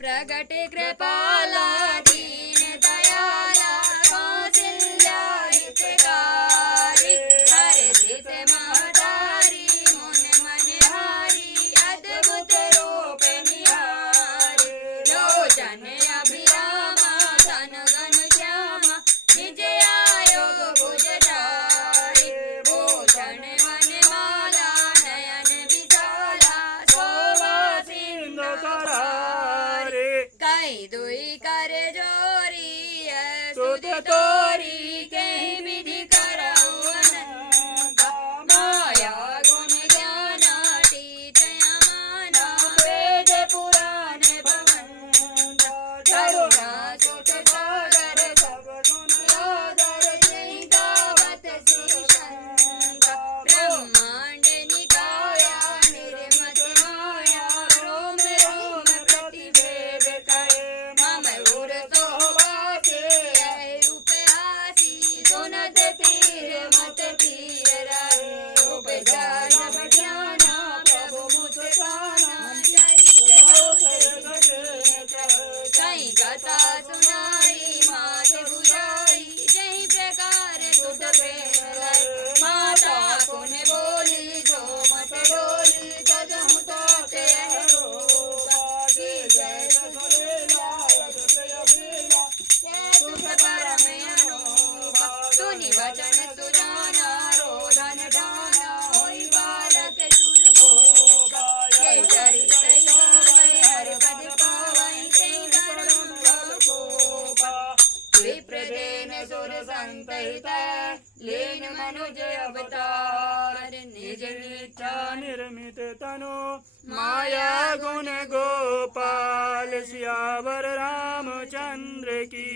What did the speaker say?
प्रगटे कृपाला दीन दयाला कौशल्या हितकारी हर्षित महतारी मुन मनहारी अद्भुत रूप निहारी लोचन अभिरामा तन गण श्यामा निज आयोग भुजधारी भूषण वनमाला नयन विशाला शोभा सिंधु करारे कई दुई कर जोरी सुध तोरी कहीं विधि करऊ अनंत माया गुण ज्ञान अतीत अमाना वेद पुराण भवंत करुणा सुख सागर सब गुण सागर जय गावत श्री संत ब्रह्मांड निकाया निर्मत माया रोम रोम प्रतिवेद करे मम उर शोभाते उपहासी सुनत तीर मत तीर रहे उपजा जब ज्ञाना प्रभु मुस्काना चरित कई कथा सुनाई मात बुझाई जही प्रकार सुध प्रेम लाई माता पुन बोली जो मत डोली तजहु ताते की जय सुखलेला सुख परम अनूपा सुनि वचन सुजाना रोदन ढाना होई बालक सुरभोगा जय चरित गावै हर पद पावै जय धर्म भवकोपा विप्रदेन सुर संतहित लीन मनुज अवतार निज निष्ठा निर्मित तनु माया गुण गोपाल सियावर रामचंद्र की